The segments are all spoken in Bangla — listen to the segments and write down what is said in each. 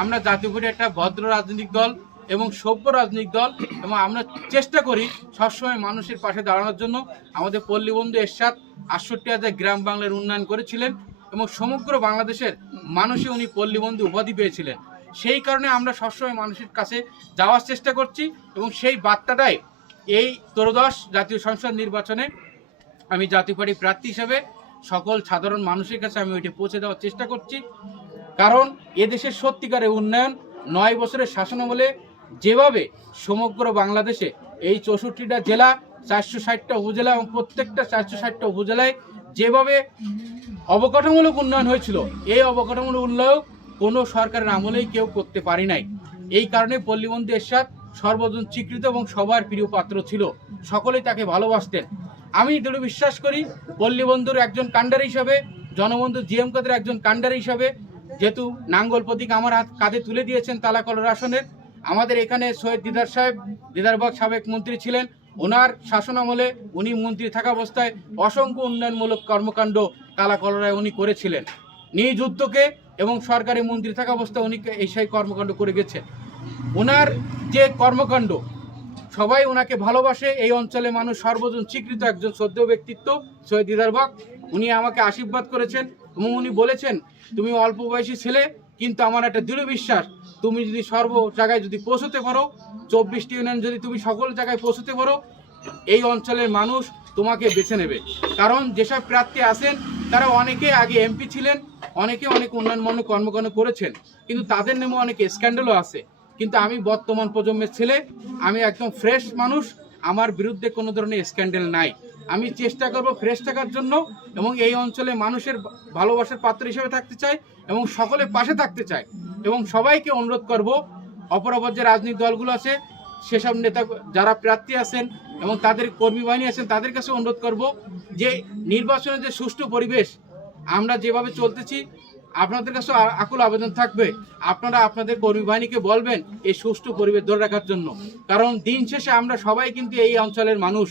আমরা জাতীয় একটা ভদ্র রাজনৈতিক দল এবং সভ্য রাজনৈতিক দল এবং আমরা চেষ্টা করি সবসময় মানুষের পাশে দাঁড়ানোর জন্য। আমাদের পল্লীবন্ধু এরশাদ আটষট্টি হাজার গ্রাম বাংলার উন্নয়ন করেছিলেন এবং সমগ্র বাংলাদেশের মানুষে উনি পল্লীবন্ধু উপাধি পেয়েছিলেন। সেই কারণে আমরা সবসময় মানুষের কাছে যাওয়ার চেষ্টা করছি এবং সেই বার্তাটাই এই ত্রয়োদশ জাতীয় সংসদ নির্বাচনে আমি জাতীয় পার্টি প্রার্থী হিসাবে সকল সাধারণ মানুষের কাছে আমি ওইটি পৌঁছে দেওয়ার চেষ্টা করছি। কারণ এদেশের সত্যিকারের উন্নয়ন নয় বছরের শাসন শাসনামলে যেভাবে সমগ্র বাংলাদেশে এই চৌষট্টিটা জেলা, চারশো ষাটটা উপজেলা এবং প্রত্যেকটা চারশো ষাটটা উপজেলায় যেভাবে অবকাঠামূলক উন্নয়ন হয়েছিল, এই অবকাঠামূলক উন্নয়ন কোনো সরকারের আমলেই কেউ করতে পারি নাই। এই কারণে পল্লীবন্ধু এরশাদ সর্বজন স্বীকৃত এবং সবার প্রিয় পাত্র ছিল, সকলেই তাকে ভালোবাসতেন। আমি দৃঢ় বিশ্বাস করি, পল্লীবন্ধুর একজন কাণ্ডার হিসাবে, জনবন্ধু জিএম কাদের একজন কাণ্ডার হিসাবে যেহেতু নাঙ্গল প্রতীক আমার হাত কাঁধে তুলে দিয়েছেন তালাকলার আসনের, আমাদের এখানে সৈয়দ দিদার সাহেব দিদারবাগ সাবেক মন্ত্রী ছিলেন। ওনার শাসন আমলে উনি মন্ত্রী থাকা অবস্থায় অসংখ্য উন্নয়নমূলক কর্মকাণ্ড তালাকলরায় উনি করেছিলেন। উদ্যোগে এবং সরকারি মন্ত্রী থাকা অবস্থায় উনি এই সেই কর্মকাণ্ড করে গেছেন। ওনার যে কর্মকাণ্ড, সবাই ওনাকে ভালোবাসে। এই অঞ্চলে মানুষ সর্বজন স্বীকৃত একজন শ্রদ্ধেয় ব্যক্তিত্ব সৈয়দ দিদারবাগ উনি আমাকে আশীর্বাদ করেছেন এবং উনি বলেছেন, তুমি অল্প বয়সী ছেলে, কিন্তু আমার একটা দৃঢ় বিশ্বাস। তুমি যদি সর্ব জায়গায় যদি পৌঁছতে পারো, চব্বিশটি ইউনিয়ন যদি তুমি সকল জায়গায় পৌঁছতে পারো, এই অঞ্চলের মানুষ তোমাকে বেছে নেবে। কারণ যেসব প্রার্থী আছেন, তারা অনেকে আগে এমপি ছিলেন, অনেকে অনেক উন্নয়নমূলক কর্মকাণ্ড করেছেন, কিন্তু তাদের নামে অনেক স্ক্যান্ডেলও আছে। কিন্তু আমি বর্তমান প্রজন্মের ছেলে, আমি একদম ফ্রেশ মানুষ আমার বিরুদ্ধে কোনো ধরনের স্ক্যান্ডেল নাই। আমি চেষ্টা করব ফ্রেশ থাকার জন্য এবং এই অঞ্চলে মানুষের ভালোবাসার পাত্র হিসেবে থাকতে চাই এবং সকলের পাশে থাকতে চাই এবং সবাইকে অনুরোধ করব অপরাপর যে রাজনৈতিক দলগুলো আছে, সেসব নেতা যারা প্রার্থী আছেন এবং তাদের কর্মী বাহিনী আছেন, তাদের কাছে অনুরোধ করব যে নির্বাচনের যে সুষ্ঠু পরিবেশ আমরা যেভাবে চলতেছি আপনাদের কাছে আকুল আবেদন থাকবে। আপনারা আপনাদের কর্মী বাহিনীকে বলবেন এই সুষ্ঠু পরিবেশ ধরে রাখার জন্য। কারণ দিন শেষে আমরা সবাই কিন্তু এই অঞ্চলের মানুষ।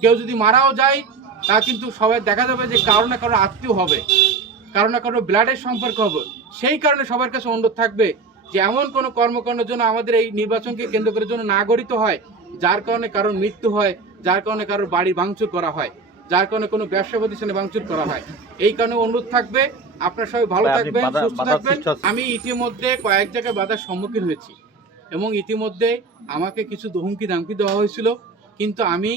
কেউ যদি মারাও যায়, তা কিন্তু সবাই দেখা যাবে যে কারও না কারও আত্মীয় হবে। কারও না কারও ব্লাডের সম্পর্ক হবে। সেই কারণে সবার কাছে অনুরোধ থাকবে যে এমন কোনো কর্মকাণ্ডের জন্য আমাদের এই নির্বাচনকে কেন্দ্র করে জন্য না গঠিত হয়, যার কারণে কারোর মৃত্যু হয়, যার কারণে কারোর বাড়ি ভাঙচুর করা হয়, যার কারণে কোনো ব্যবসা প্রতিষ্ঠানে ভাঙচুর করা হয়। এই কারণে অনুরোধ থাকবে আপনারা সবাই ভালো থাকবেন সুস্থ থাকবেন। আমি ইতিমধ্যে কয়েক জায়গায় বাধার সম্মুখীন হয়েছি এবং ইতিমধ্যে আমাকে কিছু হুমকি দামকি দেওয়া হয়েছিল। কিন্তু আমি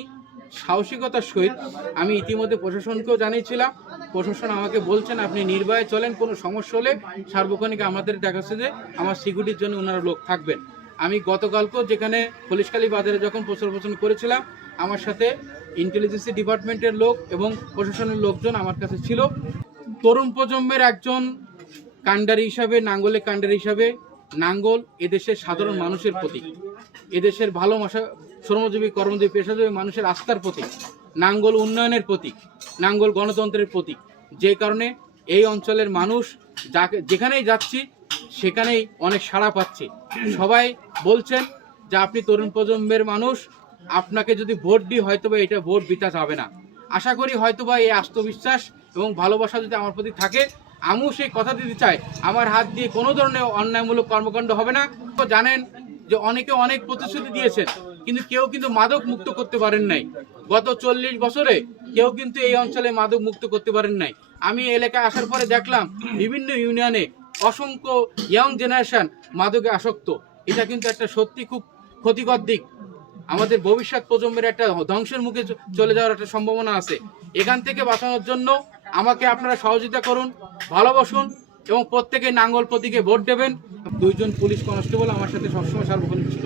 সাহসিকতার সহিত আমি ইতিমধ্যে প্রশাসনকেও জানিয়েছিলাম। প্রশাসন আমাকে বলছেন আপনি নির্ভয়ে চলেন কোনো সমস্যা হলে সার্বক্ষণিক আমাদের দেখাচ্ছে যে আমার সিকিউরিটির জন্য ওনারা লোক থাকবেন। আমি গতকালকেও যেখানে পুলিশখালী বাজারে যখন প্রচার প্রচার করেছিলাম আমার সাথে ইন্টেলিজেন্সি ডিপার্টমেন্টের লোক এবং প্রশাসনের লোকজন আমার কাছে ছিল। তরুণ প্রজন্মের একজন কাণ্ডারি হিসাবে, নাঙ্গলের কাণ্ডারি হিসাবে নাঙ্গল এদেশের সাধারণ মানুষের প্রতীক। এদেশের ভালোবাসা, শ্রমজীবী, কর্মজীবী, পেশাজীবী মানুষের আস্থার প্রতীক। নাঙ্গল উন্নয়নের প্রতীক, নাঙ্গল গণতন্ত্রের প্রতীক। যে কারণে এই অঞ্চলের মানুষ যাকে, যেখানেই যাচ্ছি, সেখানেই অনেক সাড়া পাচ্ছে। সবাই বলছেন যে, আপনি তরুণ প্রজন্মের মানুষ, আপনাকে যদি ভোট দিই, হয়তোবা এটা ভোট বিতা যাবে না। আশা করি হয়তোবা এই আত্মবিশ্বাস এবং ভালোবাসা যদি আমার প্রতি থাকে, আমিও সেই কথা দিতে চাই। আমার হাত দিয়ে কোনো ধরনের অন্যায়মূলক কর্মকাণ্ড হবে না। জানেন যে অনেকে অনেক প্রতিশ্রুতি দিয়েছেন, কিন্তু কেউ কিন্তু মাদক মুক্ত করতে পারেন নাই। গত চল্লিশ বছরে কেউ কিন্তু এই অঞ্চলে মাদক মুক্ত করতে পারেন নাই। আমি এলাকায় আসার পরে দেখলাম বিভিন্ন ইউনিয়নে অসংখ্য ইয়াং জেনারেশন মাদকে আসক্ত। এটা কিন্তু একটা সত্যি খুব ক্ষতিকর দিক। আমাদের ভবিষ্যৎ প্রজন্মের একটা ধ্বংসের মুখে চলে যাওয়ার একটা সম্ভাবনা আছে। এখান থেকে বাঁচানোর জন্য আমাকে আপনারা সহযোগিতা করুন, ভালোবাসুন এবং প্রত্যেকে নাঙ্গল প্রতীকে ভোট দেবেন। দুইজন পুলিশ কনস্টেবল আমার সাথে সবসময় সার্বক্ষণিক ছিল।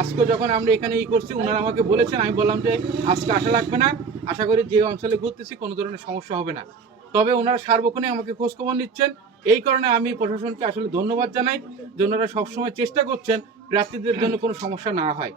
আজকে যখন আমরা এখানে ই করছি ওনারা আমাকে বলেছেন, আমি বললাম যে আজকে আসা লাগবে না। আশা করি যে অঞ্চলে ঘুরতেছি, কোনো ধরনের সমস্যা হবে না। তবে ওনারা সার্বক্ষণিক আমাকে খোঁজখবর নিচ্ছেন। এই কারণে আমি প্রশাসনকে আসলে ধন্যবাদ জানাই যে ওনারা সবসময় চেষ্টা করছেন প্রার্থীদের জন্য কোনো সমস্যা না হয়।